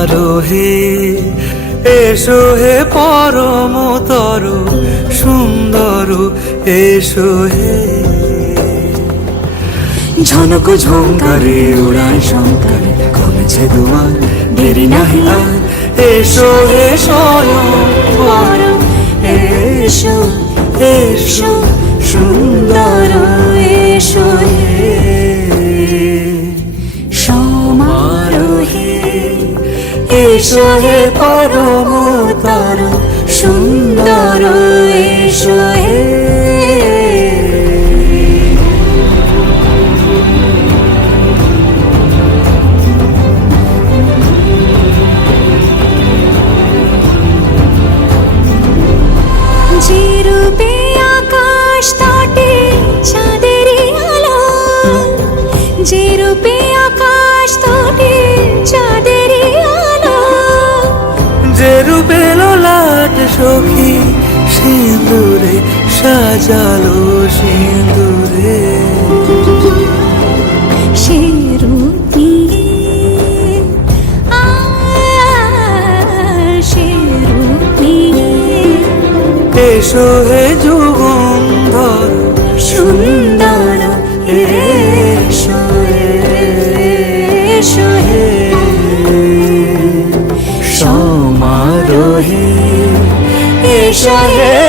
সমারোহে এসো হে পরমতর সুন্দর এসো হে। ঝনক ঝঙ্কারে উড়ায় শঙ্কর কমেছে দুয়ার দেরি নাহি আর। এসো হে স্বয়ং বর এসো এসো সুন্দর এসো হে। সমারোহে এসো হে পরমতর সুন্দর এসো হে। যে রূপে আকাশ তটে চাঁদেরই আলো, যে রূপে আকাশ তটে চাঁদেরই আলো, যে রূপে ললাট সখী সিঁদুরে সাজালো সিঁদুরে। সে রূপ নিয়ে সে রূপ নিয়ে এসো হে যুগন্ধর সুন্দর এসো এসো হে। সমারোহে এসো হে